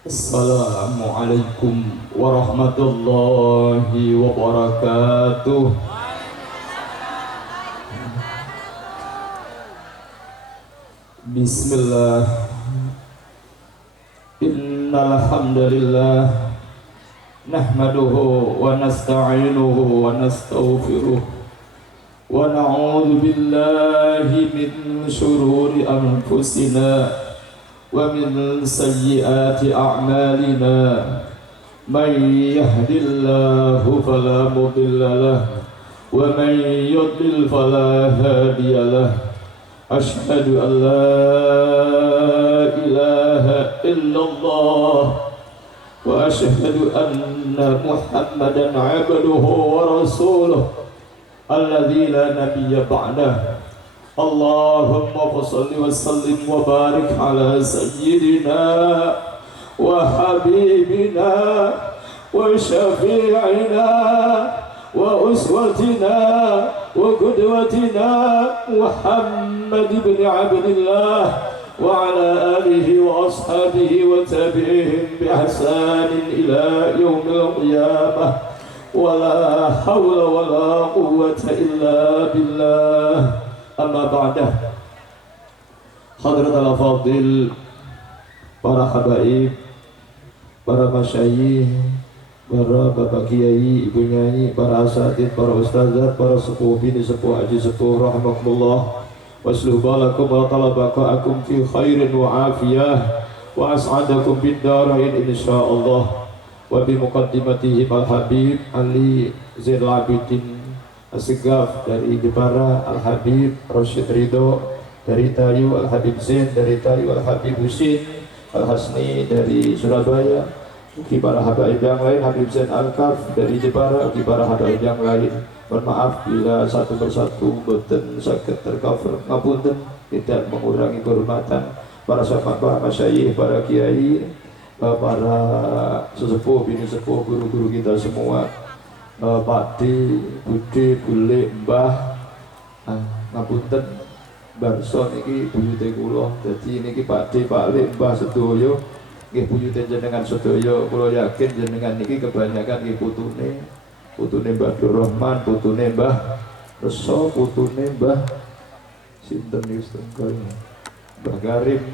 Assalamualaikum warahmatullahi wabarakatuh. Bismillah. Innal hamdalillah nahmaduhu wa nasta'inuhu wa nastaghfiruh wa na'udzu billahi min shururi anfusina wa min sayyiati a'malina. Man yahdihillahu fala mudilla lahu wa man yudlil fala hadiya lahu. Asyhadu an la ilaha illallah wa asyhadu anna Muhammadan abduhu wa rasuluh alladzi la nabiyya ba'dah. Allahumma shalli wa sallim wa barik ala sayyidina wa habibina wa syafi'ina wa uswatina wa qudwatina Muhammad ibn Abdillah wa ala alihi wa ashabihi wa tabi'ihim bi ihsanin ila yaumil qiyamah. Wa la hawla wa la quwwata illa billah. Amma ba'dah. Hadratul fadil, para habaib, para masyayikh, para bapak kiai, ibu nyai, para asatid, para ustazah, para sepuh bini, sepuh haji, sepuh rahimakumullah. Wasluh balakum wa talabaka'akum fi khairin wa afiyah wa as'adakum bid darain insyaallah. Wa bi muqaddimatihim al-habib Ali Zainal Abidin As-Sigaf dari Jepara, Al-Habib Rashid Ridho dari Tayu, Al-Habib Zain dari Tayu, Al-Habib Husin Al-Hasni dari Surabaya, para habaib yang lain, Habib Zain Al-Kaf dari Jepara, para habaib yang lain. Mohon maaf bila satu persatu boten sakit tercover, ngapunten, tidak mengurangi kehormatan para sahabat, para masyayikh, para kiai, para sesepuh, bini sepuh, guru-guru kita semua. Pakde, bude, bule, mbah, ngapunten, barso niki buyute kula. Dadi niki pakde, paklik, mbah sedoyo, nggih buyute jenengan sedoyo. Kula yakin jenengan niki kebanyakan nggih putune Mbah Durrahman, putune Mbah Reso, putune Mbah sinten niki sedaya, Mbah Karim,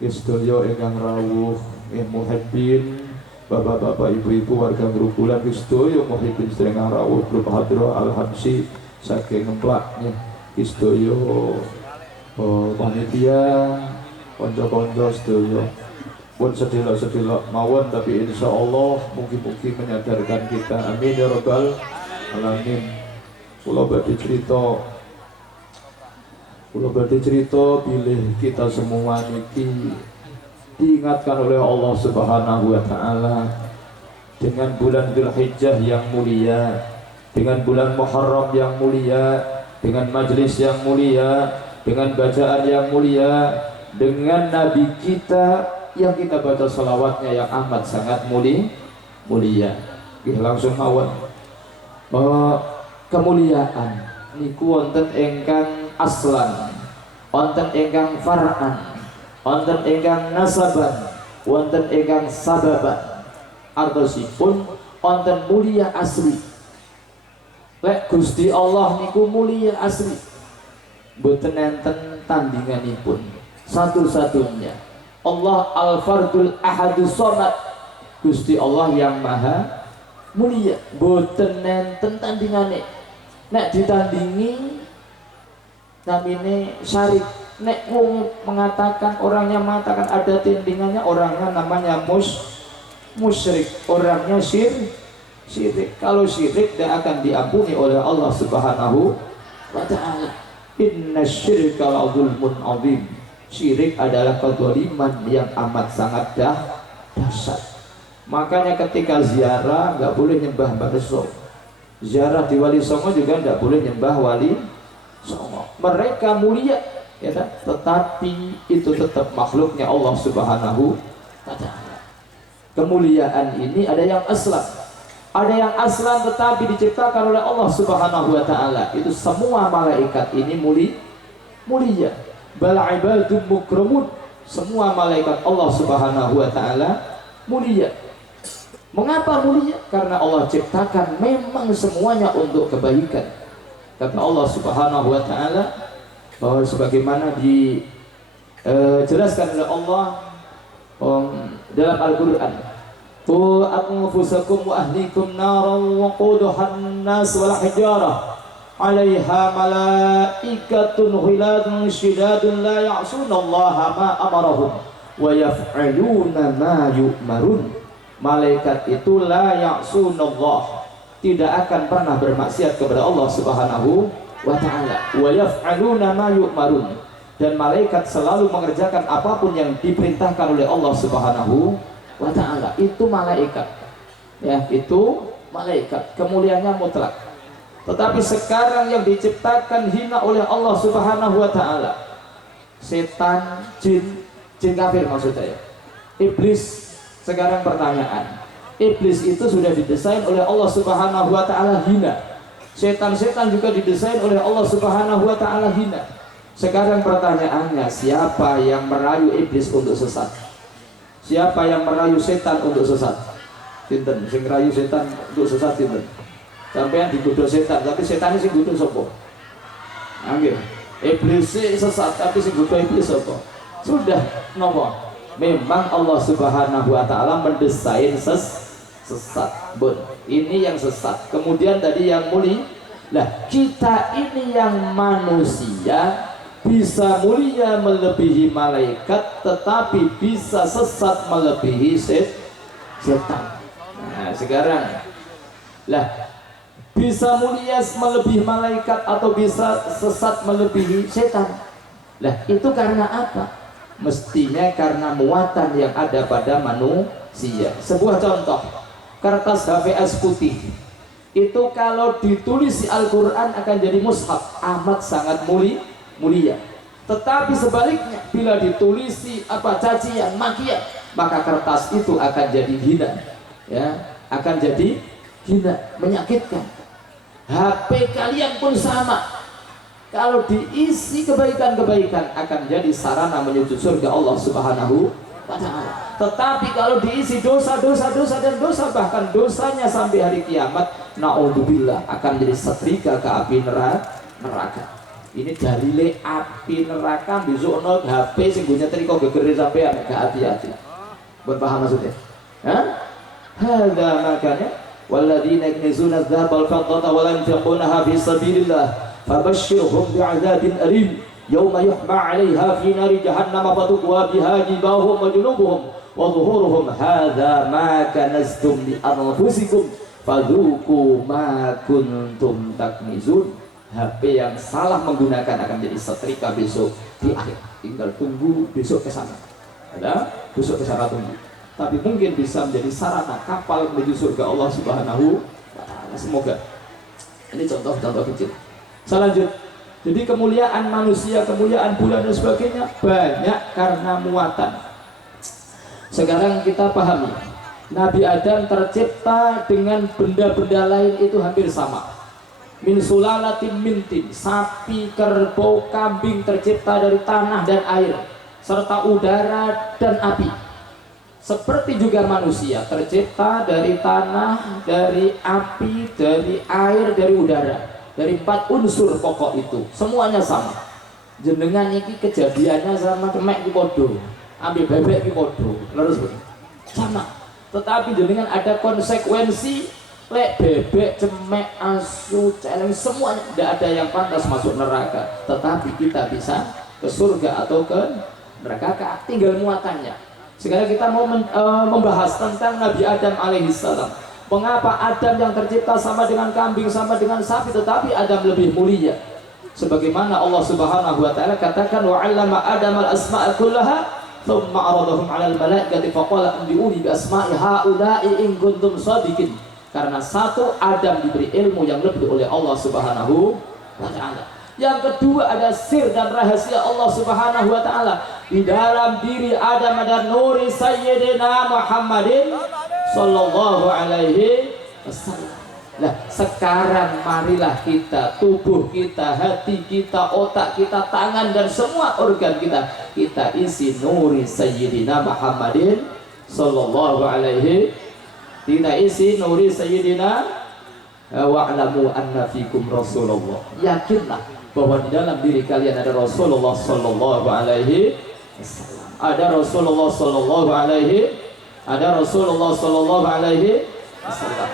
nggih sedoyo ingkang rawuh, nggih muhibbin. Bapak-bapak, ibu-ibu, warga Ngrukulan Kistoyo muhibbin sedherek rawuh Grup Hadroh Al-Habsyi saking ngemplaknya Kistoyo, panitia, konco-konco sedoyo pun sedelok-sedelok mawon, tapi insyaallah mungkin-mungkin menyadarkan kita. Amin ya rabbal alamin. Kula badhe cerita bilih kita semua niki diingatkan oleh Allah Subhanahu wa Ta'ala dengan bulan Dzulhijjah yang mulia, dengan bulan Muharram yang mulia, dengan majlis yang mulia, dengan bacaan yang mulia, dengan Nabi kita yang kita baca salawatnya yang amat sangat mulia. Langsung mawon. Kemuliaan niku wonten ingkang aslan, wonten ingkang far'an, wonten ingkang nasaban, wonten ingkang sababan. Artosipun wonten mulia asli. Lek Gusti Allah niku mulia asli, boten enten tandinganipun. Satu-satunya Allah Al-Fardul Ahadus Somad, Gusti Allah yang maha mulia, boten enten tandingane. Nek ditandingi namine syarik. Nek wong mengatakan, orangnya mengatakan ada tandingannya, orangnya namanya musyrik, orangnya syirik. Kalau syirik tidak akan diampuni oleh Allah Subhanahu wa Ta'ala. Inna syirka la dzulmun adzim. Syirik adalah kezaliman yang amat sangat dahsyat. Makanya ketika ziarah nggak boleh nyembah Mbah Reso. Ziarah di Wali Songo juga nggak boleh nyembah Wali Songo. Mereka mulia, ya kan? Tetapi itu tetap makhluknya Allah Subhanahu wa Ta'ala. Kemuliaan ini ada yang aslan, ada yang aslan tetapi diciptakan oleh Allah Subhanahu wa Ta'ala. Itu semua malaikat ini mulia. Bal ibadun mukramun, semua malaikat Allah Subhanahu wa Ta'ala mulia. Mengapa mulia? Karena Allah ciptakan memang semuanya untuk kebaikan. Kata Allah Subhanahu wa taala bahwa sebagaimana dijelaskan oleh Allah dalam Al-Qur'an, "Qu anfusakum wa ahlikum naran wa quduhan nas wal hijarah 'alaiha malaikatun ghiladun shidadun la ya'sunallaha ma amarahum wa yaf'aluna ma yu'marun." Malaikat itu la ya'sunallah, tidak akan pernah bermaksiat kepada Allah Subhanahu wa ta'ala. Wa yaf'aluna ma yu'marun, dan malaikat selalu mengerjakan apapun yang diperintahkan oleh Allah Subhanahu wa ta'ala. Itu malaikat, ya, itu malaikat, kemuliaannya mutlak. Tetapi sekarang yang diciptakan hina oleh Allah Subhanahu wa ta'ala, setan, jin kafir maksud saya, iblis. Sekarang pertanyaan, iblis itu sudah didesain oleh Allah Subhanahu wa ta'ala hina. Setan-setan juga didesain oleh Allah Subhanahu wa ta'ala hina. Sekarang pertanyaannya, siapa yang merayu iblis untuk sesat? Siapa yang merayu setan untuk sesat? Sinten sing rayu setan untuk sesat sinten? Sampeyan digodho setan, tapi setannya sing godho sapa? Nggih. Iblis sesat tapi sing godho iblis sapa? Sudah napa? Memang Allah Subhanahu wa ta'ala mendesain sesat. Ini yang sesat. Kemudian tadi yang mulia. Nah, kita ini yang manusia bisa mulia melebihi malaikat, tetapi bisa sesat melebihi setan. Nah, sekarang lah, bisa mulia melebihi malaikat atau bisa sesat melebihi setan. Lah, itu karena apa? Mestinya karena muatan yang ada pada manusia. Sebuah contoh, kertas HVS putih itu kalau ditulis Al-Quran akan jadi mushaf, amat sangat mulia. Tetapi sebaliknya, bila ditulisi cacian, makian, maka kertas itu akan jadi hina, ya, akan jadi hina, menyakitkan. HP kalian pun sama. Kalau diisi kebaikan-kebaikan akan jadi sarana menuju surga Allah Subhanahu wa ta'ala. Tetapi kalau diisi dosa-dosa dan dosa, bahkan dosanya sampai hari kiamat, naudzubillah, akan jadi setrika ke api neraka. Ini dalile api neraka besokno HP sing go nyetrika gegere sampean, gak hati-hati. Buat paham maksudnya? Hah? Hadza makanya walladzina yaknizuna adz-dzahaba wal fiddata wa la yunfiqunaha fi sabilillah fabashshirhum bi'adzabin alim yawma yuhma 'alaiha fi nari jahannam fatukwa biha jibahum wa junubuhum wa dhuhuruhum hadza ma kanaztum li anfusikum fadzuqu ma kuntum taknizun. HP yang salah menggunakan akan jadi setrika besok di akhir. Tinggal tunggu besok ke sana. Ada besok ke sana tunggu. Tapi mungkin bisa menjadi sarana kapal menuju surga Allah Subhanahu wa ta'ala. Semoga. Ini contoh-contoh kecil. Selanjut, jadi kemuliaan manusia, kemuliaan bulan dan sebagainya banyak karena muatan. Sekarang kita pahami, Nabi Adam tercipta dengan benda-benda lain itu hampir sama. Min sulalatin mintin, sapi, kerbau, kambing tercipta dari tanah dan air, serta udara dan api. Seperti juga manusia tercipta dari tanah, dari api, dari air, dari udara. Dari 4 unsur pokok itu semuanya sama. Jenengan iki kejadiannya sama kemek ki padha, ambil bebek ki padha, terus sama. Tetapi jenengan ada konsekuensi, lek bebek, cemek, asu, celeng, semuanya tidak ada yang pantas masuk neraka. Tetapi kita bisa ke surga atau ke neraka, tinggal muatannya. Sekarang kita mau membahas tentang Nabi Adam alaihissalam. Mengapa Adam yang tercipta sama dengan kambing, sama dengan sapi, tetapi Adam lebih mulia? Sebagaimana Allah Subhanahu wa ta'ala katakan, wa 'allama Adam al-asma'a kullaha thumma 'aradahum 'alal malaikati faqala anbi'uni bi asma'i haula'i in kuntum shadiqin. Karena satu, Adam diberi ilmu yang lebih oleh Allah Subhanahu wa ta'ala. Yang kedua, ada sir dan rahasia Allah Subhanahu wa ta'ala. Di dalam diri Adam ada nuri Sayyidina Muhammadin sallallahu alaihi wasallam. Nah, sekarang marilah kita, tubuh kita, hati kita, otak kita, tangan dan semua organ kita isi nuri Sayyidina Muhammadin sallallahu alaihi tina isi nuri sayyidina wa'lamu anna fikum Rasulullah. Yakinlah bahwa di dalam diri kalian ada Rasulullah sallallahu alaihi wasallam. Ada Rasulullah sallallahu alaihi wasallam.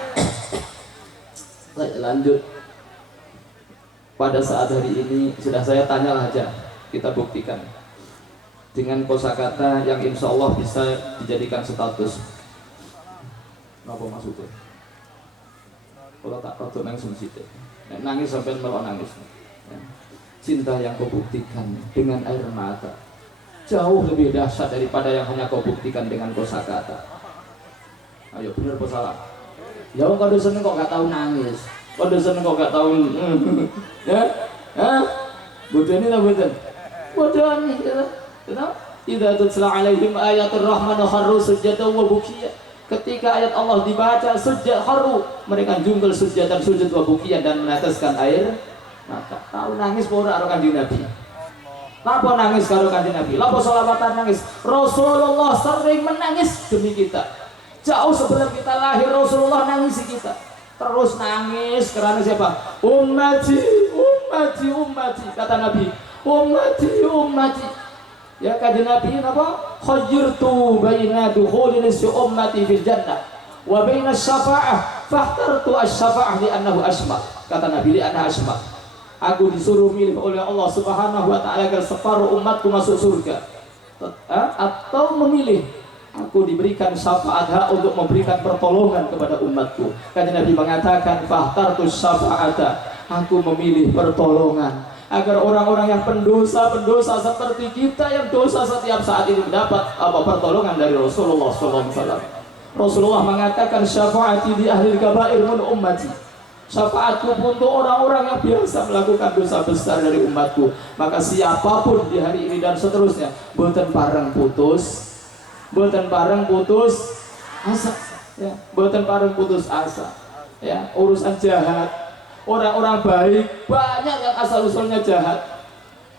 Lanjut. Pada saat hari ini sudah saya tanyalah aja, kita buktikan dengan kosakata yang insya Allah bisa dijadikan status. Apa maksudnya? Kalau tak patut langsung situ, nangis sampai melok nangis. Cinta yang kau buktikan dengan air mata jauh lebih dahsyat daripada yang hanya kau buktikan dengan kosakata. Ayo, benar apa salah? Ya, kau dosen kok nggak tahu nangis. Kau dosen kok nggak tahu, ya? Bodoh ini lah bodoh. Bodoh ini, kenapa? Idza tutla alaihim ayatul rahman kharru sujadan wa bukiya. Ketika ayat Allah dibaca sujud kharru, mereka jungkel sujud dan sujud wa bukiya dan meneteskan air mata. Tahu nangis ora kanjeng Nabi. Lapa nangis karo kanjeng Nabi? Lapa sholawatan nangis? Rasulullah sering menangis demi kita. Jauh sebelum kita lahir Rasulullah nangisi kita. Terus nangis karena siapa? Ummati, ummati, ummati, kata Nabi. Ummati, ummati. Ya kanjeng Nabi apa? Khayyirtu baina dukhulin ummati fil jannah wa baina syafa'ah fahtartu asy-syafa'ah li annahu asma. Kata Nabi, li anna asma. Aku disuruh milih oleh Allah Subhanahu wa taala agar separuh umatku masuk surga. Atau memilih aku diberikan syafaat hak untuk memberikan pertolongan kepada umatku. Karena Nabi mengatakan fahtartu syafa'ata, aku memilih pertolongan agar orang-orang yang pendosa seperti kita yang dosa setiap saat ini mendapat pertolongan dari Rasulullah SAW. Rasulullah mengatakan syafaati di ahli kabair min ummati. Syafaatku untuk orang-orang yang biasa melakukan dosa besar dari umatku. Maka siapapun di hari ini dan seterusnya, boten pareng putus asa, ya, boten pareng putus asa, ya, urusan jahat, orang-orang baik banyak yang asal usulnya jahat.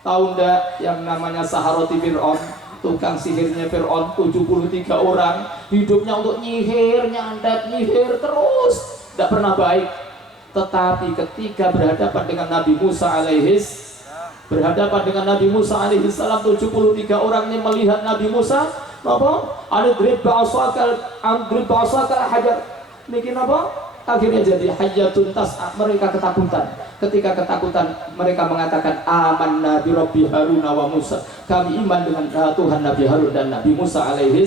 Tahu ndak yang namanya Saharoti Fir'aun, tukang sihirnya Fir'aun, 73 orang hidupnya untuk nyihir, nyandat, nyihir terus, tidak pernah baik. Tetapi ketika berhadapan dengan Nabi Musa alaihi salam, 73 orang ini melihat Nabi Musa apa? Adrib ba'asakal hajar. Bikin apa? Akhirnya jadi hayyatun tas'a. Mereka ketakutan. Ketika ketakutan mereka mengatakan amanna bi rabbi Harun wa Musa. Kami iman dengan Tuhan Nabi Harun dan Nabi Musa alaihi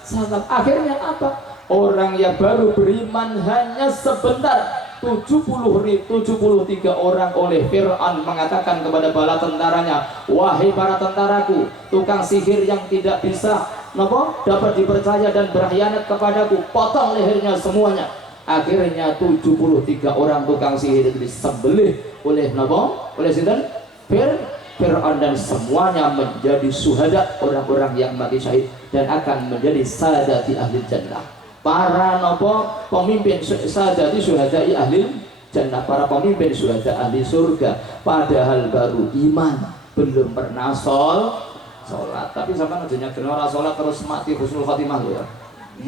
salam. Akhirnya apa? Orang yang baru beriman hanya sebentar, 73 orang oleh Fir'aun mengatakan kepada bala tentaranya, wahai para tentaraku, tukang sihir yang tidak bisa dapat dipercaya dan berkhianat kepadaku, potong lehernya semuanya. Akhirnya 73 orang tukang sihir itu disembelih oleh sinten? Fir'aun, dan semuanya menjadi syuhada, orang-orang yang mati syahid dan akan menjadi sadati ahli jannah. Para pemimpin sadati syuhada'i ahli jannah, para pemimpin syuhada ahli surga, padahal baru iman, belum pernah sholat. Tapi sampai ngejenya kenal sholat terus mati husnul khatimah loh ya.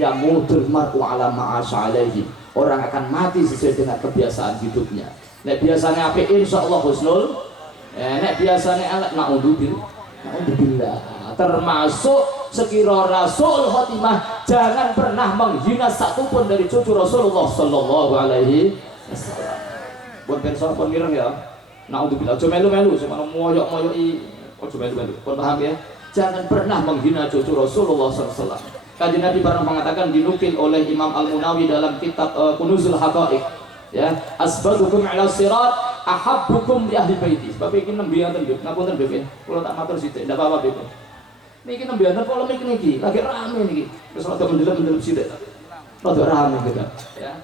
Yamutul mar'u ala ma'asya alaihi. Orang akan mati sesuai dengan kebiasaan hidupnya. Nek biasanya apik insyaallah husnul, nek biasanya elek naudzubillah. Termasuk sekira Rasul Khotimah jangan pernah menghina satupun dari cucu Rasulullah sallallahu alaihi wasallam. Buat pensor pun mireng ya. Naudzubillah, aja melu-melu semana moyok-moyoki, aja melu-melu. Pun paham ya? Jangan pernah menghina cucu Rasulullah sallallahu alaihi wasallam. Kanjeng Nabi pernah mengatakan, dinukil oleh Imam Al-Munawi dalam kitab Kunuzul Haqaiq, ya, asbadukum ala sirat ahabbukum li ahli baiti. Sebab iki nembe enten nggih, ngapunten nggih. Kula tak matur sithik, ndak apa-apa nggih. Niki nembe enten polemik niki, lagi rame niki. Wis rada mendelep sithik. Rada rame gitu. Ya.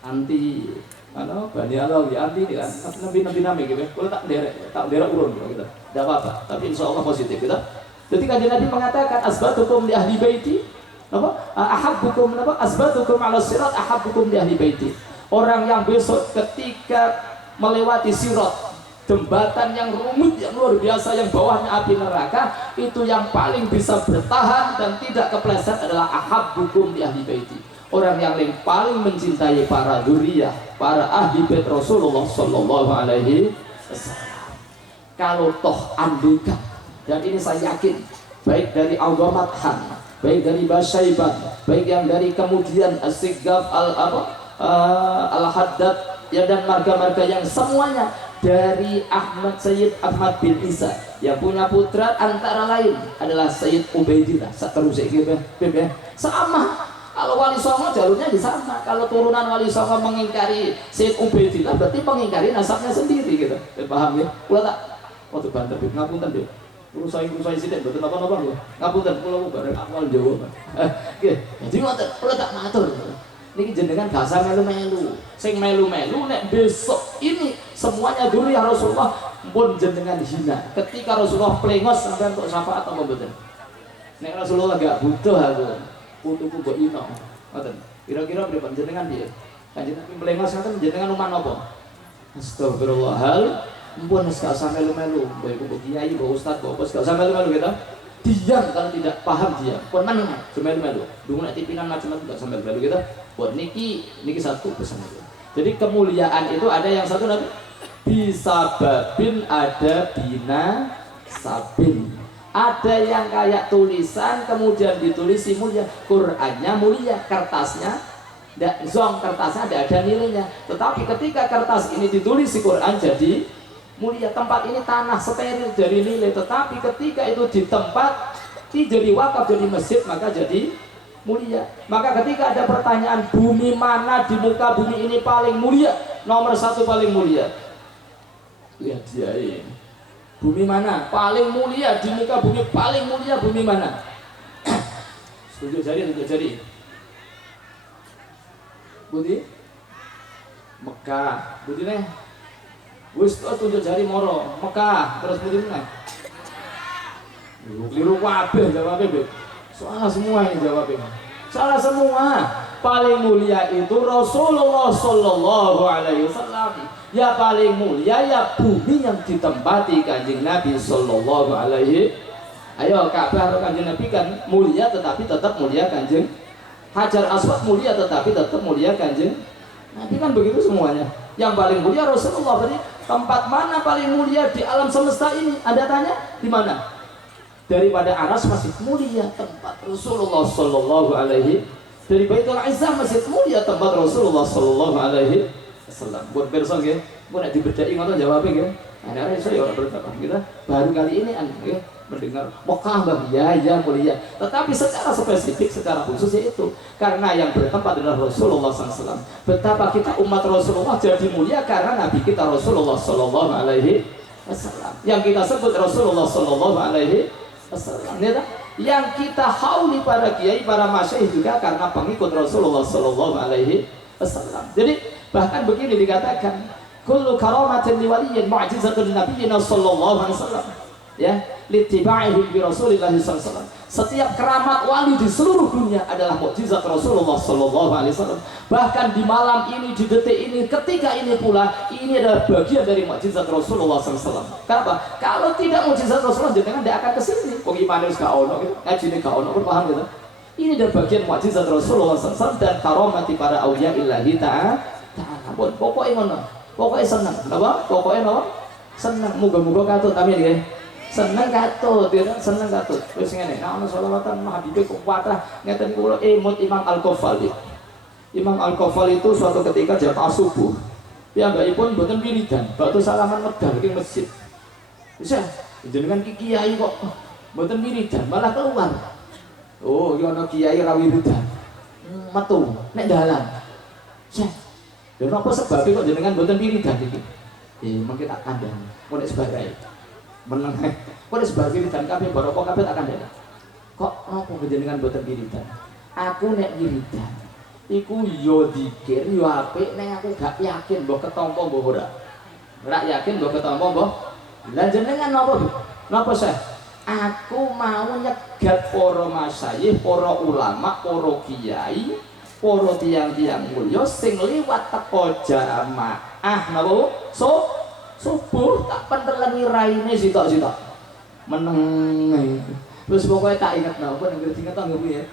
Anti Bani Alawi anti ini kan. Nembe nami gitu. Kula tak derek urun gitu. Ndak apa-apa, tapi insyaallah positif gitu. Jadi kanjeng Nabi mengatakan asbatukum li ahli baiti. Ahabbukum asbatukum ala sirat ahabbukum li ahli baiti. Orang yang besok ketika melewati sirat, jembatan yang rumit, yang luar biasa, yang bawahnya api neraka, itu yang paling bisa bertahan dan tidak kepleset adalah ahabbukum li ahli baiti, orang yang paling mencintai para dzurriyyah, para ahli bait Rasulullah sallallahu alaihi wasallam. Kalau toh andaikan, dan ini saya yakin, baik dari Al-Ghamat Han, baik dari Basyaiban, baik yang dari kemudian As-Sigaf Al-Haddad, ya, dan marga-marga yang semuanya dari Ahmad Sayyid Ahmad bin Isa, yang punya putra antara lain adalah Sayyid Ubaidillah. Seterusnya sama. Kalau Wali Songo jalurnya di sana. Kalau turunan Wali Songo mengingkari Sayyid Ubaidillah, berarti mengingkari nasabnya sendiri gitu. Paham ya? Kula tak waktu banter ngapunten deh. Usai sithik mboten apa-apa lho. Ngapunten kula bareng awal Jawa. Nggih. Jadi ngoten, kula tak matur. Niki jenengan gak usah melu-melu. Sing melu-melu nek besok ini semuanya dzurriyyah Rasulullah pun jenengan hina. Ketika Rasulullah plengos sampai untuk syafaat apa mboten? Nek Rasulullah gak butuh aku, putuku mbok ino. Ngoten. Kira-kira pripun jenengan piye? Kanjeng Nabi plengos ngoten jenengan uman apa? Astagfirullahal. Mpun gak usah melu-melu. Mbok kiai, mbok ustaz, mbok apa gak usah melu-melu gitu. Diam kalau tidak paham dia. Pun mana? Melu-melu. Dungu nek tipinan macam-macam gak sambil melu gitu. Buat niki satu pesan itu. Jadi kemuliaan itu ada yang satu nanti bisababin, ada bina sabin. Ada yang kayak tulisan kemudian ditulis mulia, Qur'annya mulia, kertasnya zong, kertasnya ada nilainya. Tetapi ketika kertas ini ditulis Quran jadi mulia. Tempat ini tanah steril dari nilai, tetapi ketika itu di tempat jadi wakaf, jadi masjid, maka jadi mulia. Maka ketika ada pertanyaan bumi mana di muka bumi ini paling mulia, nomor satu paling mulia, lihat dia ini, bumi mana paling mulia di muka bumi, paling mulia bumi mana? Tunjuk jari, Budi Mekah, Budi nih wis tunjuk jari moro Mekah, terus Budi nih keliru kabeh jawabnya, salah semua ini jawabnya, salah semua. Paling mulia itu Rasulullah sallallahu alaihi wasallam. Ya paling mulia ya bumi yang ditempati Kanjeng Nabi sallallahu alaihi. Ayo Ka'bah Kanjeng Nabi kan mulia, tetapi tetap mulia Kanjeng. Hajar Aswad mulia, tetapi tetap mulia Kanjeng Nabi, kan begitu semuanya. Yang paling mulia Rasulullah. Berarti tempat mana paling mulia di alam semesta ini? Ada tanya di mana? Daripada Aras masih mulia tempat Rasulullah sallallahu alaihi, dari Baitul Izzah masih mulia tempat Rasulullah sallallahu alaihi wasallam. Buat pirsa nggih, mun nek dibedhaki ngoten jawabe nggih. Ana saya ora berkata kita baru kali ini nggih mendengar Mekah ya mulia. Tetapi secara spesifik, secara khusus yaitu karena yang bertempat adalah Rasulullah SAW. Betapa kita umat Rasulullah jadi mulia karena Nabi kita Rasulullah sallallahu alaihi wasallam. Yang kita sebut Rasulullah sallallahu alaihi wasallam, yang kita hauli para kiai, para masyayikh juga karena pengikut Rasulullah sallallahu alaihi wasallam. Jadi bahkan begini dikatakan, kullu karamatin liwaliyyin mu'jizatun nabiyina sallallahu alaihi wasallam. Ya, litibaihi bi Rasulillah sallallahu alaihi wasallam. Setiap keramat wali di seluruh dunia adalah mukjizat Rasulullah sallallahu alaihi wasallam. Bahkan di malam ini, di detik ini, ketika ini pula, ini adalah bagian dari mukjizat Rasulullah sallallahu alaihi wasallam. Kenapa? Kalau tidak mukjizat Rasulullah, jangan dia akan kesini. Kok gimana harus kau gitu? Ngajine kau paham gitu? Ini adalah bagian mukjizat Rasulullah sallallahu alaihi wasallam dan karamati para auliya illahi ta'ala. Pokoknya ngono. Pokoknya senang. Apa? Pokoknya apa? Senang. Muga-muga katut amin nggih. Seneng katut, seneng katut. Wis ngene, nek ana selawatan Habib kok kuatah ngeten kula emut Imam Al-Ghafali. Imam Al-Ghafali itu suatu ketika jamaah subuh. Piyambakipun mboten wiridan, baktu salaman medal ing masjid. Bisa, jenengan kiai kok mboten wiridan, malah keluar. Oh, iki ana kiai ra wiridan. Metu nek dalan. Saya, lha napa sebab kok jenengan mboten wiridan iki? Mungkin tak kandhani. Kok nek sebagai meneng kok sebagai wiridan kabeh barokah kabeh akan ada. Kok napa panjenengan boten wiridan? Aku nek wiridan iku yo dikir yo apik, nek aku gak yakin mbok ketampa mbok ora. Ora yakin mbok ketampa mbok. Lah jenengan napa? Napa Syekh? Aku mau nyegat para masyayikh, para ulama, para kiai, para tiang-tiang mulya sing liwat teko jamaah napa? subuh tak pentelengi raine sitok-sitok meneng. Terus pokoknya tak ingat apa yang diinget nggak Bu ya.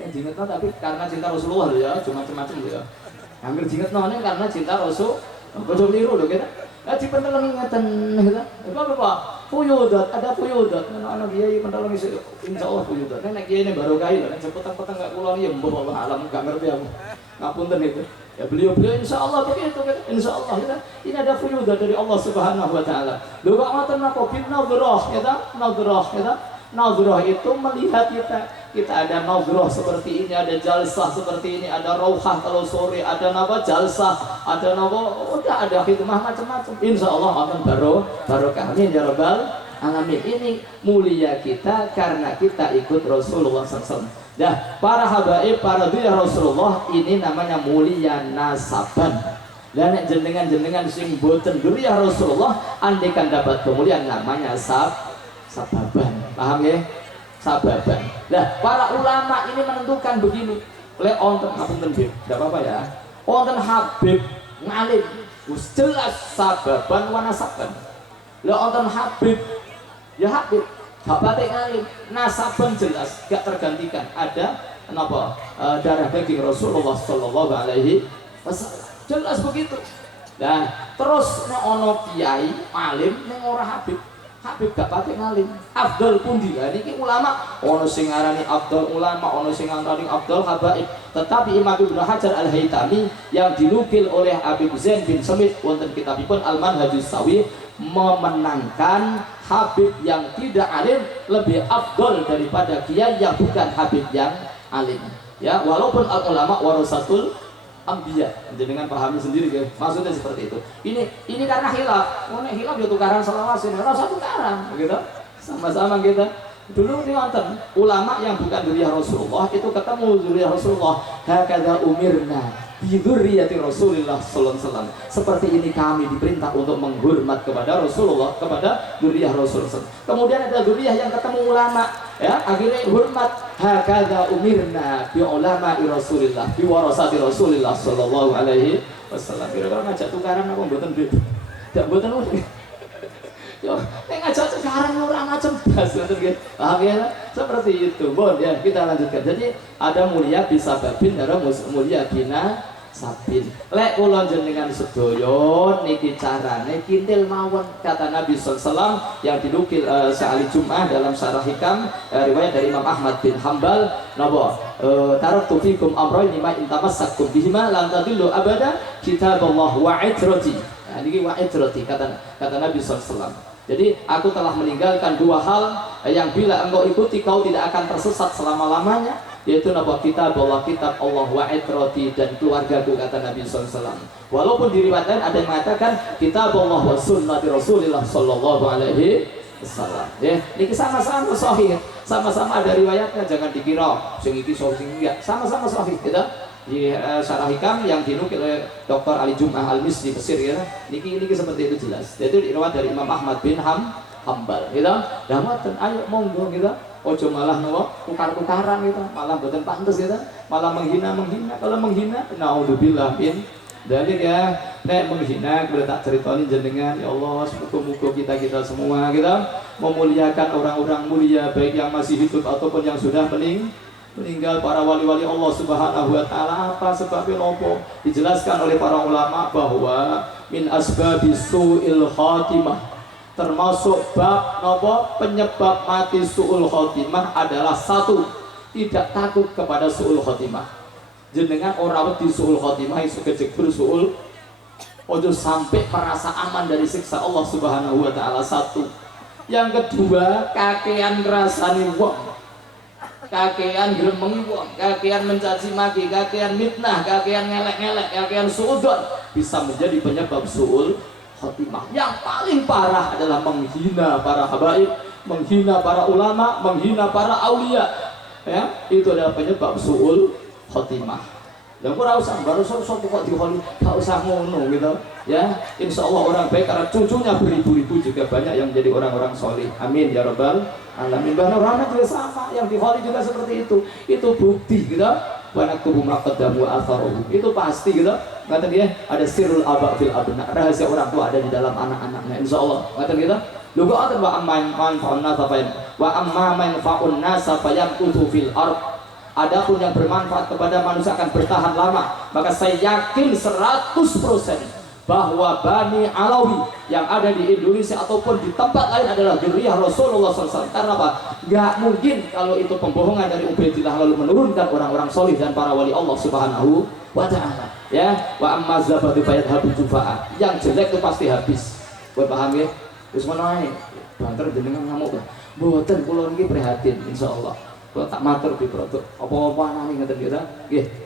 Yang diinget tapi karena cinta Rasulullah ya, cuma macam-macam ya. Hampir diinget karena cinta Rasul. Bodoh keliru loh kita. Di pentelengi ngeten gitu. Apa? Fuyudat, ada fuyudat. Anak kiai pentelengi insyaallah fuyudat. Nek kiai ini baru kaya nek cepet-cepet enggak kula ya mbah Allah alam enggak ngerti aku. Ngapunten itu. Ya beliau insyaallah begitu kan. Insyaallah kita ini ada fuyudat dari Allah Subhanahu wa taala. Lho kok ngoten napa bin nadhrah kita? Nadhrah kita. Nadhrah itu melihat kita ada nadhrah seperti ini, ada jalsah seperti ini, ada rauhah kalau sore, ada napa jalsah, ada napa udah ada khidmah macam-macam. Insyaallah akan barokah ya rabbal alamin. Ini mulia kita karena kita ikut Rasulullah SAW. Dah para habaib, para dhurriyyah Rasulullah ini namanya mulia nasaban. Dan jenengan sing boten dhurriyyah Rasulullah andekan dapat kemuliaan namanya sababan. Paham ya? Sababan. Nah, para ulama ini menentukan begini. Lek onten ngapunten nggih, enggak apa-apa ya. Onten Habib ngalim, wis jelas sababan wa nasaban. Lek onten Habib ya Habib, gak pate ngalim, nasaban jelas, gak tergantikan. Ada napa? Darah daging Rasulullah sallallahu alaihi wasallam. Jelas begitu. Nah, terus nek ono kiai alim ning ora Habib. Habib gak pati ngalim. Afdal pundi lah niki ulama ono sing ngarani afdal ulama, ono sing ngarani afdal habaib. Tetapi Imam Ibnu Hajar Al-Haytami yang dinukil oleh Habib Zain bin Semit wonten kitabipun Al-Manhajus Sawih memenangkan Habib yang tidak alim lebih afdal daripada kiai yang bukan Habib yang alim. Ya, walaupun al-ulama warasatul ambiya, dengan pahami sendiri guys. Maksudnya seperti itu. Ini karena hilaf. Nek hilaf ya tukaran selawasin, ora usah tukaran, begitu. Sama-sama kita. Dulu di wonten ulama yang bukan dzurriyyah Rasulullah itu ketemu dzurriyyah Rasulullah. Hakadza umirna bi dzurriyyati Rasulillah sallallahu alaihi wasallam. Seperti ini kami diperintah untuk menghormat kepada Rasulullah, kepada dzurriyyah Rasulullah. Kemudian ada dzurriyyah yang ketemu ulama, ya, akhirnya hormat. Hakadza umirna bi ulama'i Rasulillah, bi warasati Rasulillah sallallahu alaihi wasallam. Kira-kira ngajak tukaran apa mboten nggih? Ndak mboten mboten. Yo, nek ngajak tukaran ora macam blas ngoten nggih. Paham ya? Seperti itu. Bon ya, kita lanjutkan. Jadi ada mulia bisa babin, ada mulia bina sabin. Lek kula jenengan sedaya niki carane kintil mawon kata Nabi sallallahu yang dinukil Sa'ali Jum'ah dalam Syarah Hikam riwayat dari Imam Ahmad bin Hambal napa taraktu fikum amrayn ma in tamassaktum bihima lan tadillu abada kitaballah wa itrati. Nah niki wa itrati kata Nabi sallallahu. Jadi aku telah meninggalkan dua hal yang bila engkau ikuti kau tidak akan tersesat selama-lamanya, yaitu napa kitab Allah, kitab Allah wa itrati dan keluargaku kata Nabi SAW. Walaupun di riwayat lain ada yang mengatakan kitab Allah wa sunnati Rasulillah sallallahu alaihi wasallam. Ya, niki sama-sama sahih, sama-sama ada riwayatnya, jangan dikira sing iki sahih sing enggak, sama-sama sahih gitu. Di Syarah Hikam yang dinukil oleh Dr. Ali Jum'ah Al-Misri Mesir ya. Niki seperti itu jelas. Yaitu riwayat dari Imam Ahmad bin Hambal gitu. Dan ngoten ayo monggo gitu. Ojo malah nopo tukar-tukaran gitu, malah mboten pantes gitu, malah menghina. Kalau menghina naudzubillah min dzalik ya. Nek menghina boleh tak ceritani jenengan ya Allah, muga-muga kita semua gitu memuliakan orang-orang mulia baik yang masih hidup ataupun yang sudah meninggal, para wali-wali Allah Subhanahu wa taala. Apa sebabnya nopo? Dijelaskan oleh para ulama bahwa min asbabis su'il khatimah, termasuk bab nopo penyebab mati su'ul khotimah adalah satu, tidak takut kepada su'ul khotimah. Jenengan orang wedi su'ul khotimah iso kejebur su'ul, ojo sampai merasa aman dari siksa Allah Subhanahu wa taala. Satu. Yang kedua, kakean ngrasani wong, kakean gremengi wong, kakean mencaci maki, kakean mitnah, kakean ngelek-ngelek, kakean suudzon bisa menjadi penyebab su'ul khotimah. Yang paling parah adalah menghina para habaib, menghina para ulama, menghina para aulia. Ya, itu adalah penyebab su'ul khotimah. Dan ora usah baru sok kok diholi, gak usah ngono gitu. Ya, insya Allah orang baik karena cucunya beribu-ribu juga banyak yang menjadi orang-orang soleh. Amin ya rabbal alamin. Bahkan orang juga sama, yang diholi juga seperti itu. Itu bukti gitu wa naktubu ma qaddamu wa atharuhum. Itu pasti gitu. Kata dia ada sirrul aba fil abna, rahasia orang tua ada di dalam anak-anaknya insyaallah. Kata kita lugu wa amman manfa'un nasa wa amma manfa'un nasa fayamkutu fil ard. Adapun yang bermanfaat kepada manusia akan bertahan lama. Maka saya yakin 100% bahwa Bani Alawi yang ada di Indonesia ataupun di tempat lain adalah dzurriyyah Rasulullah SAW. Karena apa? Gak mungkin kalau itu pembohongan dari Ubaidillah lalu menurunkan orang-orang solih dan para wali Allah Subhanahu wa Ta'ala. Ya, wa amma zabadu fayadhabu jufaa. Yang jelek itu pasti habis. Buat paham ya? Terus mana ae? Banter jenengan ngamuk. Mboten kula niki prihatin insyaallah. Kalau tak matur di produk apa-apa nani ngeten kita.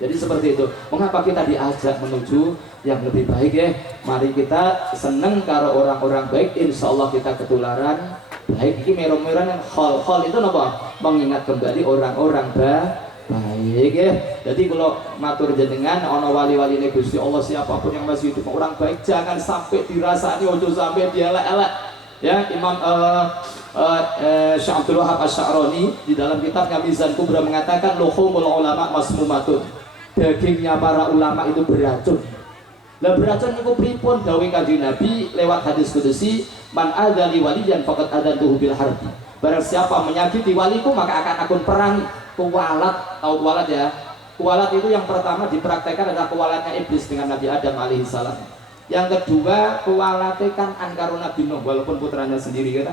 Jadi seperti itu. Mengapa kita diajak menuju yang lebih baik ya? Mari kita seneng karo orang-orang baik, insyaallah kita ketularan baik. Iki mero-meron yang hal itu napa? Mengingat kembali orang-orang baik ya. Jadi kalau matur jenengan ana wali-wali Gusti Allah siapapun yang masih hidup orang baik jangan sampai dirasani ojo sampai dia elek-elek. Ya, Imam Syekh Abdul Wahab Asy-Sya'rani di dalam kitabnya Mizan Kubra mengatakan luhumul ulama masmumatun. Dagingnya para ulama itu beracun. Lah beracun niku pripun dawuh Kanjeng Nabi lewat hadis qudsi, man adzali waliyan faqad adantuhu bil harbi. Barang siapa menyakiti waliku maka akan aku perangi. Kuwalat, tahu kuwalat ya? Kuwalat itu yang pertama dipraktekkan adalah kuwalatnya iblis dengan Nabi Adam alaihi salam. Yang kedua kuwalate kan an karo Nabi Nuh walaupun putranya sendiri kan.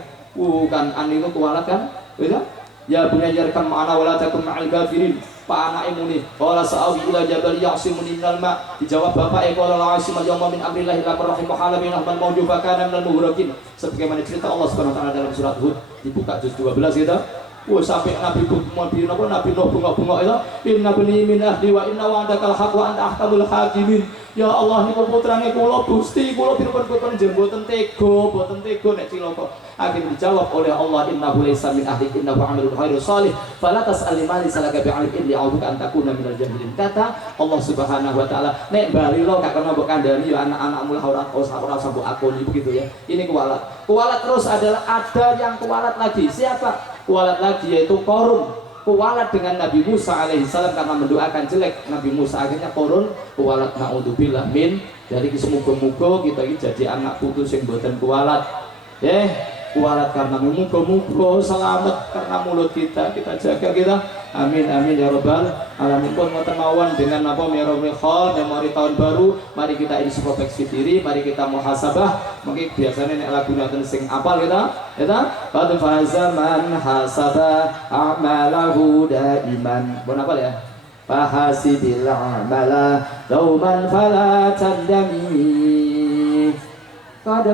Kan an itu kuwalat kan? Gitu? Ya bunayarkan ma'ana wala takun ma'al kafirin. Pak anake muni, qala sa'awi ila jabal ya'simuni minal ma'. Dijawab bapak qala la asima yawma min amrillah illa rahim halamin ahman mawju fakana minal mughrakin. Sebagaimana cerita Allah Subhanahu wa taala dalam surat Hud dibuka juz 12 gitu. Sampai Nabi Nuh bunga-bunga itu inna bani min ahli wa inna wa'dakal haq wa anta ahkamul hakimin. Ya Allah niku putrane kula Gusti kula piripun jemboten tego nek cilaka. Akhirnya dijawab oleh Allah innahu laysa min ahli innahu 'amalun khairu shalih fala tas'al mali salaka bi'alim inni a'udzuka an takuna minal jahilin. Kata Allah Subhanahu wa taala nek bali lo gak kena mbok kandhani ya anak-anakmu ora usah mbok akoni begitu ya. Ini kuwalat. Kuwalat terus adalah ada yang kuwalat lagi. Siapa? Kuwalat lagi yaitu Qarun. Kuwalat dengan Nabi Musa alaihissalam karena mendoakan jelek Nabi Musa, akhirnya Qarun kuwalat naudzubillah min dari semoga-moga kita ini jadi anak putus yang boten kuwalat. Kuwalat karena muga-muga selamat karena mulut kita jaga kita. Amin amin ya rabbal alamin. Pun ngoten mawon dengan apa meromil khol memori tahun baru, mari kita introspeksi diri, mari kita muhasabah. Mungkin biasanya nek lagu ngoten sing apal kita qad faza man hasaba a'malahu daiman. Bon apal ya? Fahasibil a'mala dauman fala tandami. Qad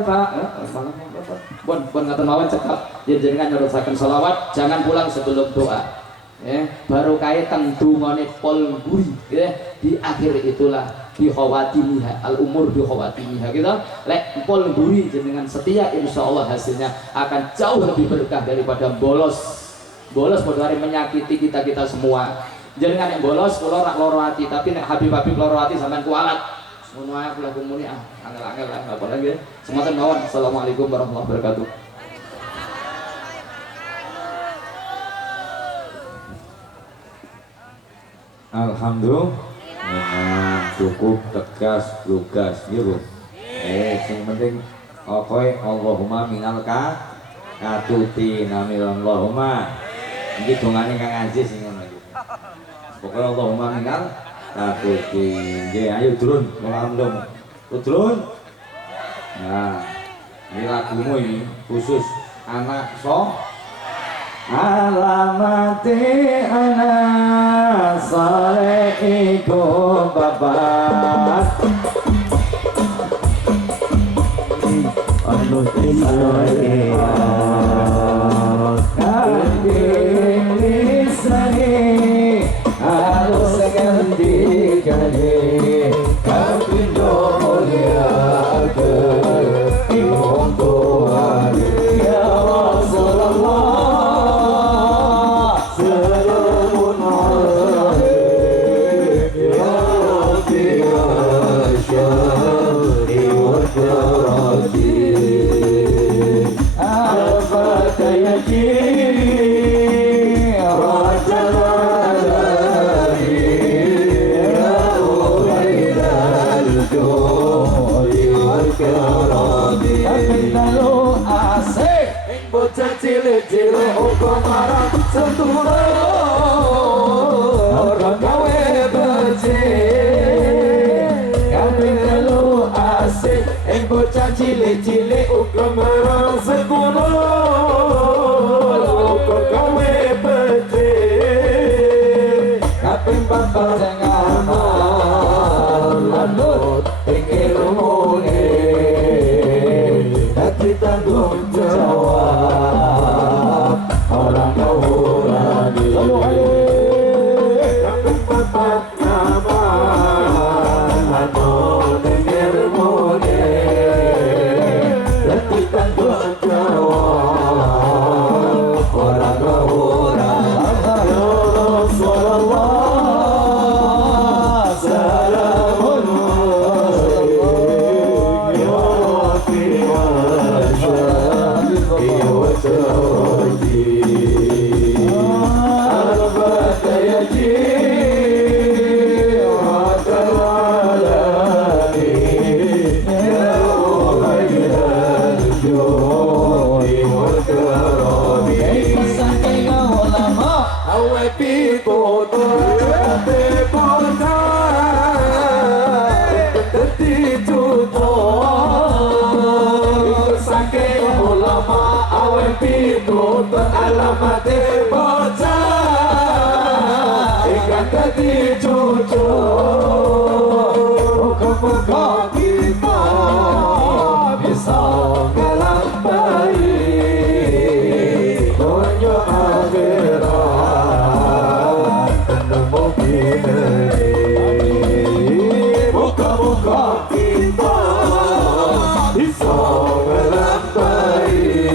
bon ngaten mawon cekap yen jenengan nyerosaken selawat jangan pulang sebelum doa. Baru kaya teng dungane pol mburi di akhir itulah bi khawatimiha al umur bi khawatimiha kita lek pol mburi jenengan setia insyaallah hasilnya akan jauh lebih berkah daripada bolos padha menyakiti kita semua. Jenengan yang bolos kula rak loro ati tapi nek Habib loro ati sampean kualat ngono ae kula kumuni angel-angel lah apa lagi. Semoten mawon. Assalamualaikum warahmatullahi wabarakatuh. Alhamdulillah cukup tegas lugas gitu. Yang penting oke Allahumma minal katuti namil Allahumma. Iki dongane Kang Aziz sing ngono iki. Pokoke Allahumma minal katuti. Nggih ayo turun alhamdulillah. Turun. Nah, ini lagumu ini khusus anak alamati anak saleh iku babat anu tisai lisani halus ngendikane kapindo mulia ke imam Tuhan ya Rasulullah. cilik-cilik uga marang sedulur ora gawe becik kabeh telu asik ing bocah cilik-cilik uga marang sedulur uga gawe becik kabeh bakal sing aman lanut ing ilmune dadi tanggung jawab orang nurani kabeh bakal aman lanut ing ilmune dadi tanggung jawab orang nurani ya Rasulullah alamate bocah ikan dadi cucu muga-muga kita bisa ngelampahi dunia akhirat nemu bini muga-muga kita bisa ngelampahi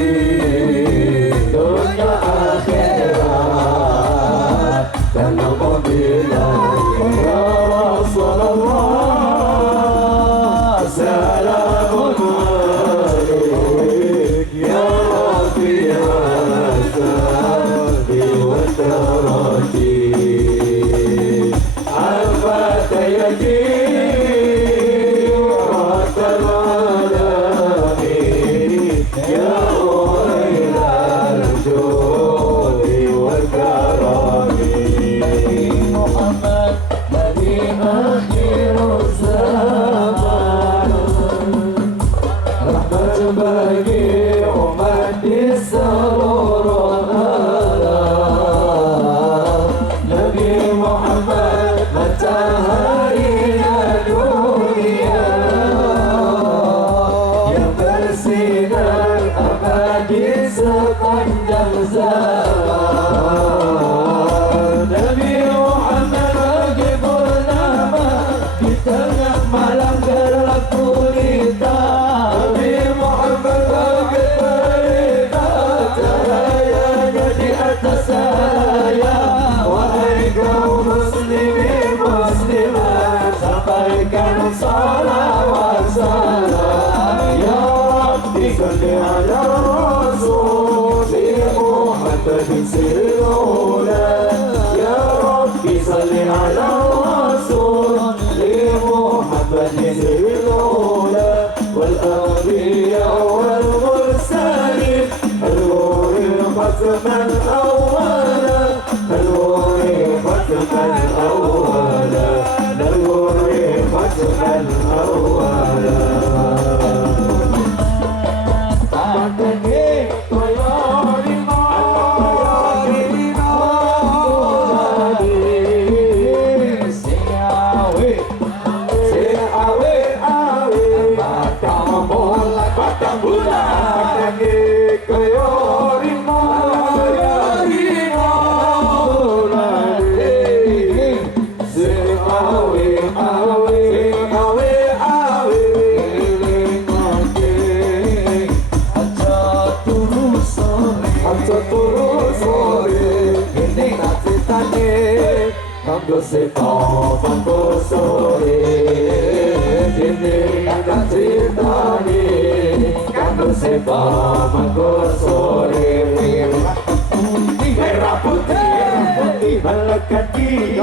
melekat di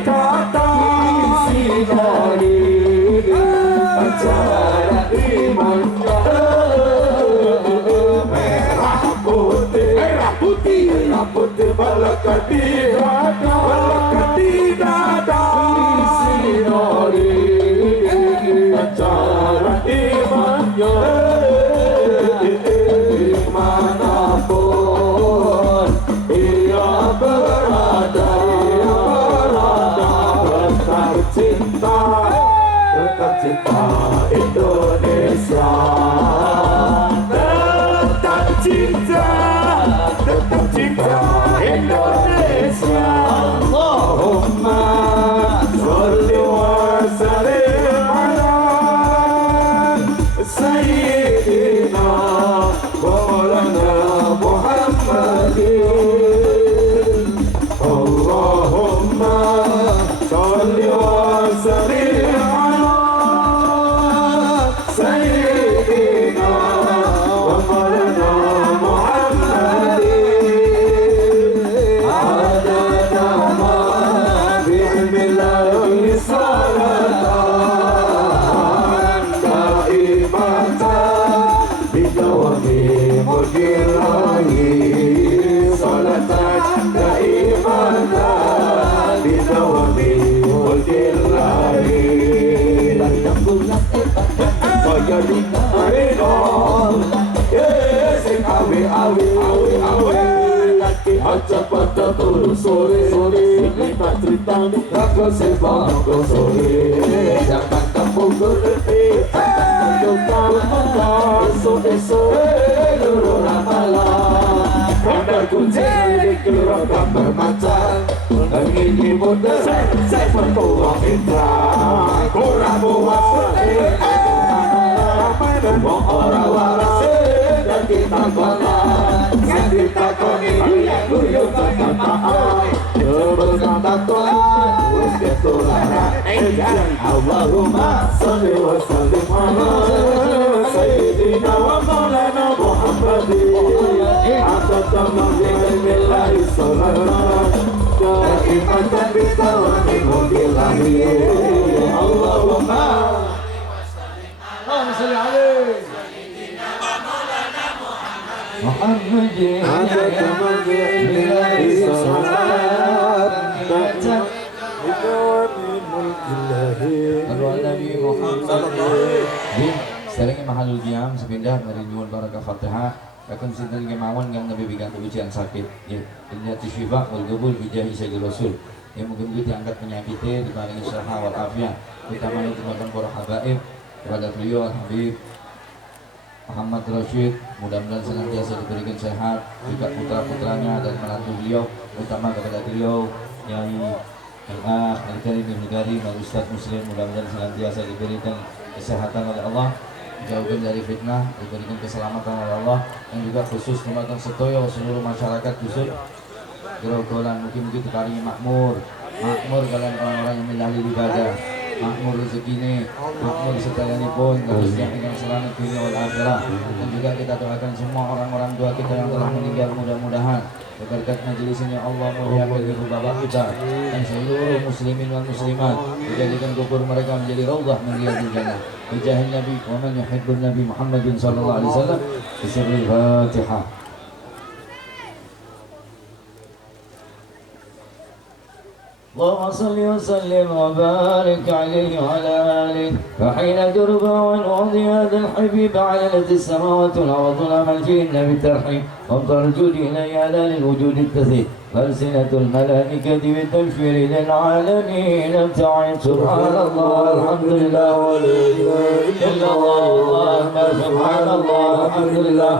kata isi dari acara iman merah putih melekat di dada, melekat di dada. Sinori acara imannya dimanapun ia berada, tetap cinta Indonesia, tetap cinta Indonesia. Allahumma sholli wa sallim ala sayyidina maulana Muhammadin. Allahumma sholli wa sallim ala sayyidina wa maulana Muhammadin. Adana ma bi'millahi salatan daimatan bidawami mulkillahi, salatan daimatan bidawami mulkillahi. Kaya di Marino, sing awi lagi aja pada turun sore, cerita raga sebang sore. Jangan kamu gerti, jangan kamu esok luru ramalan. Pada kunci kelurang gambar macan, ingin ibadah saya bertuang indah. Kurang puas wong ora waras dan kita kalah, yang ditakoni guyub berkataan, berkataan wis ketularan. Allahumma sholli wa sallim ala sayyidina wa maulana Muhammadin. Atas nama billahi sallallahu daimatan bitawani mulkillahi. Allahumma Allahumma sholli alaihi Muhammadin. Atas nama billahi sallallahu bitawani mulkillahi. Nabi Muhammad. Sekarang mahalul diam sepindah dari nyuwun barakah Fatihah. Akan sinten kemauan kang Nabi bikan ujian sakit. Ya, dunia syifa wal qabul bijah sayyidil rasul. Yang mungkin diangkat penyakitnya diparingi sehat wal afiat. Utamanya teman-teman para habaib kepada beliau Habib Muhammad Rashid, mudah-mudahan senantiasa diberikan sehat, juga putra-putranya dan menantu beliau, utama kepada beliau Yai LA Al-Karim Negari, Ustaz Muslim, mudah-mudahan senantiasa diberikan kesehatan oleh Allah, dijauhkan dari fitnah, diberikan keselamatan oleh Allah, dan juga khusus teman-teman setoyo seluruh masyarakat khusus gerogolan mungkin diparingi makmur kalian orang-orang yang menjalani ibadah, makmur rezekine, makmur setayanipun, terus yang ingin selamat dunia wal akhirah. Dan juga kita doakan semua orang-orang tua kita yang telah meninggal, mudah-mudahan berkat majelis ini Allah muliakan ibu bapak kita dan seluruh muslimin wal muslimat, dijadikan kubur mereka menjadi raudhah min riyadil jannah. Bijahin Nabi wa man yuhibbun Nabi Muhammadin sallallahu alaihi wasallam. Bismillahil Fatihah. اللهم صل وسلم وبارك عليه وعلى آله. فحين تربى ونعطي هذا الحبيب على السماوات والأرض الأمل فيهن بالترحيب وامطر الجود إليها لا للوجود الكثير فألسنة الملائكة بالتبشير للعالمين ابتعد. سبحان الله الحمد لله ولا إله إلا الله والله أكبر. سبحان الله الحمد لله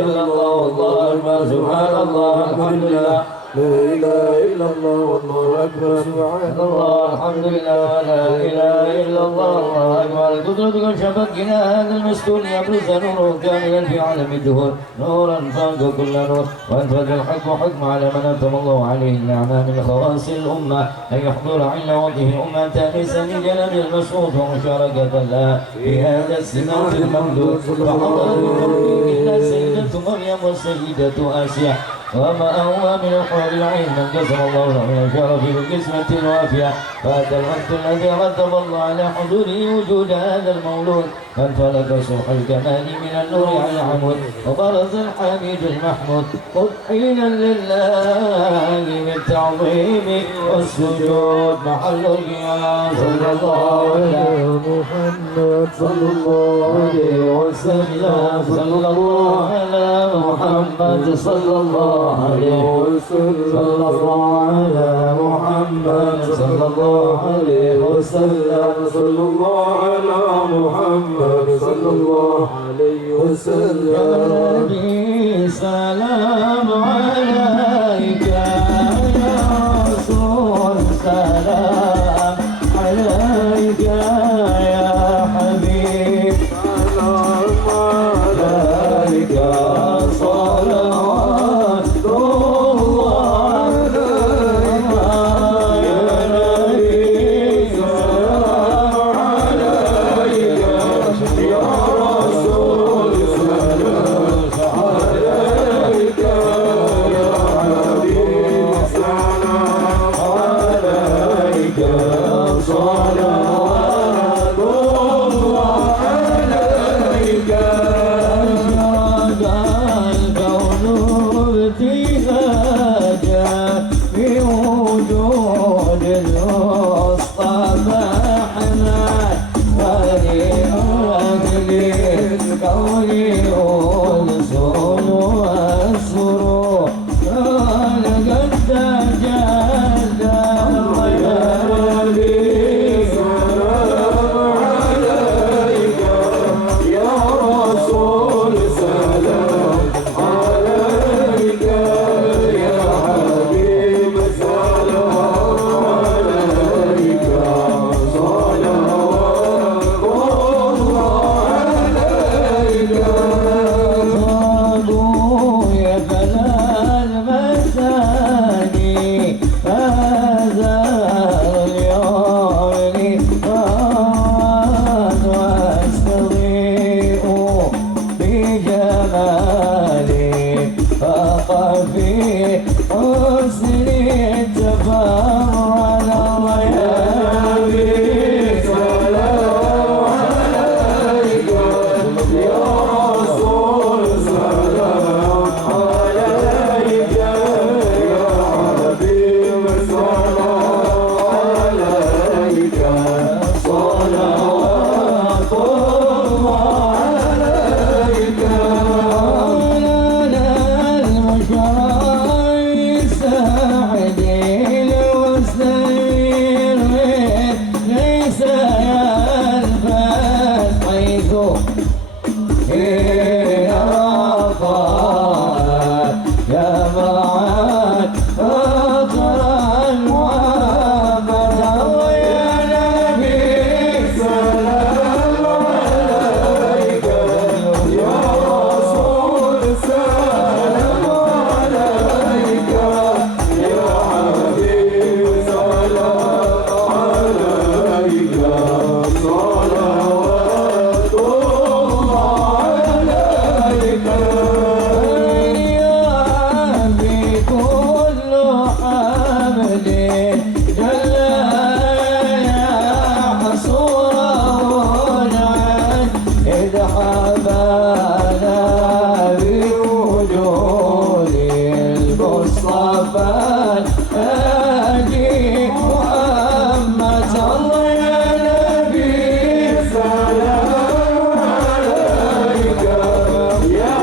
إلا الله والله أكبر. سبحان الله الحمد لله لا إله إلا الله والله أكبر. سبحان الله الحمد لله لا إله إلا الله والله أكبر. القدرة قد شبكنا هذا المسكون يبرز نوره كاملا في عالم الدهور، نورا فوق كل نور، وأنفذ الحق حكم على من أتم الله عليه النعمة من خواص الأمة أن يحضر عند وضعه أمة تانسا لجلال المشروط ومشاركة لها في هذا السماء الممدود. فحضر بقوله إلا سيدة مريم والسيدة آسيا وما هو من الحور العين من قسم الله له من الشرف بالقسمة الوافية فهذا الوقت الذي رتب الله على حضوره وجود هذا المولود فانطلق سوح الكمال من النور على العمود وبرز الحميد المحمود مضحينا لله بالتعظيم والسجود محل القيام صلى الله على محمد صلى الله عليه وسلم صلى الله على محمد صلى الله عليه وسلم صلى الله على محمد صلى الله عليه وسلم صلى الله على محمد صلى الله عليه وسلم سلام عليك يا رسول سلام عليك يا حبيب سلام عليك صلوات الله عليك يا نبي سلام عليك يا رسول سلام عليك يا حبيب سلام عليك صلوات الله عليك أشرق الكون ابتهاجا بوجود المصطفى حنان ولأهل الكون أنس وسرور كان قد تجلى يا نبي سلام عليك يا رسول سلام عليك يا حبيب سلام عليك صلوات الله عليك صابوا يا بلال مساني هذا اليوم لقاء واستضيء بجمالي فقفي حسني تفرد الله يا نبي سلام عليك يا رسول سلام عليك يا حبيب سلام عليك صلوات الله عليك مولانا المشرع ساعدي المستنير ليس يلبس حيث يا رفعت يا معاد فطر المحبة يا نبي سلام عليك يا رسول سلام عليك يا حبيب سلام عليك صلوات الله عليك يا أبي كل حمد جل يا حصوره عن إذ حبانا بوجود المصطفى الهادي محمد الله يا نبي سلام عليك يا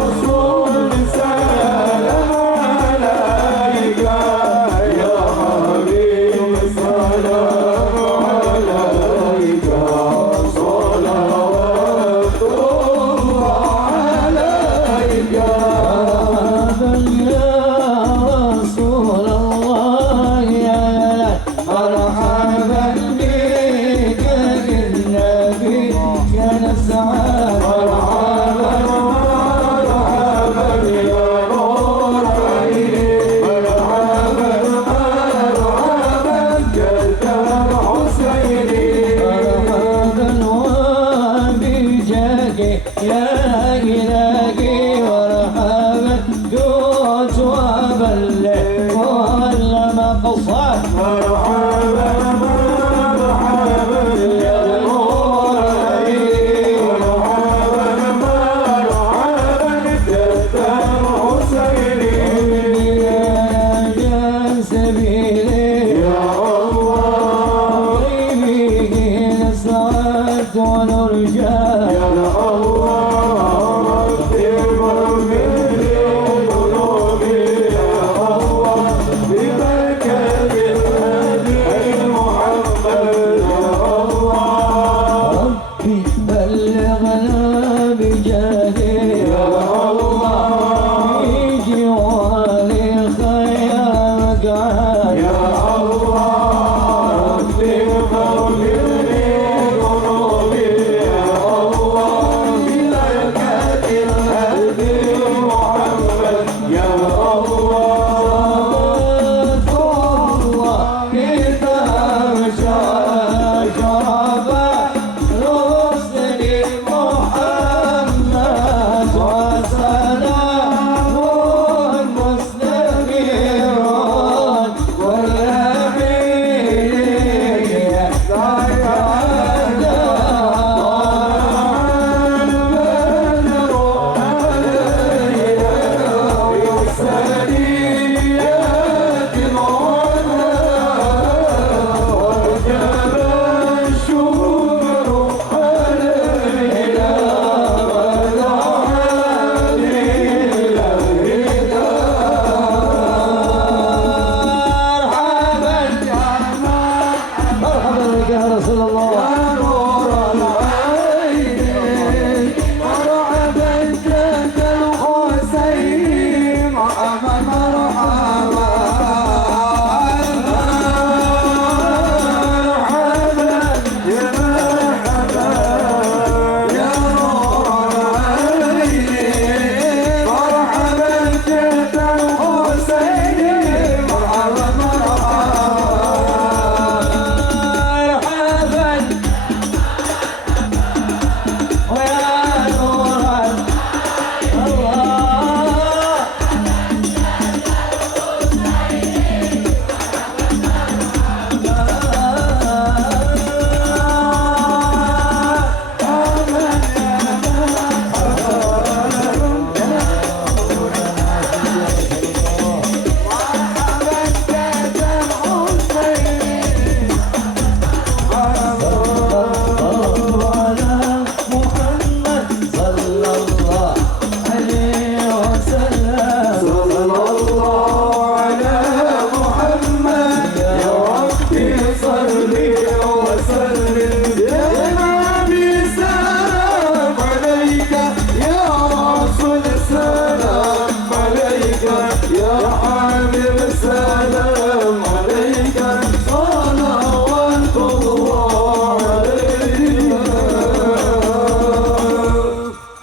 رسول سلام عليك يا حبيب سلام عليك صلوات الله عليك يا رسول الله قصار مرحبا مرحبا يا نور العين مرحبا مرحبا جد الحسين يا سبيلي يا الله به نسعد ونرجى يا الله ربي اغفر لي ذنوبي يا الله ببركة الهدي محمد يا الله ربي بلغنا بجاهه يا الله في جوار خير مقعد يا الله ربي اغفر لي ذنوبي يا الله ببركة الهدي محمد يا الله الله كتاب شرفا رسل محمد وسلام مستمر والأمين مرحبا بك يا رسول الله ويا نور الله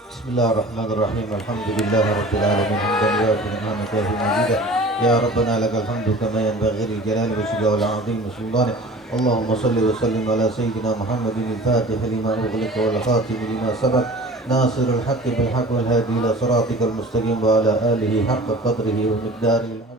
Bismillahirrahmanirrahim. Alhamdulillahirabbil alamin. Hamdan yuafi ni'matahu wa majidah. Ya Rabbana lakal hamdu kama yanbaghi lil jalali wajhika wal 'azim sultani. Allahumma shalli wa sallim ala sayyidina Muhammadin al-fatih lima ughliqa wal khatim lima sabaq. Nasirul haqqi bil haqqi wal hadi ila siratikal mustaqim wa ala alihi haqqa qadrihi wa miqdarihi.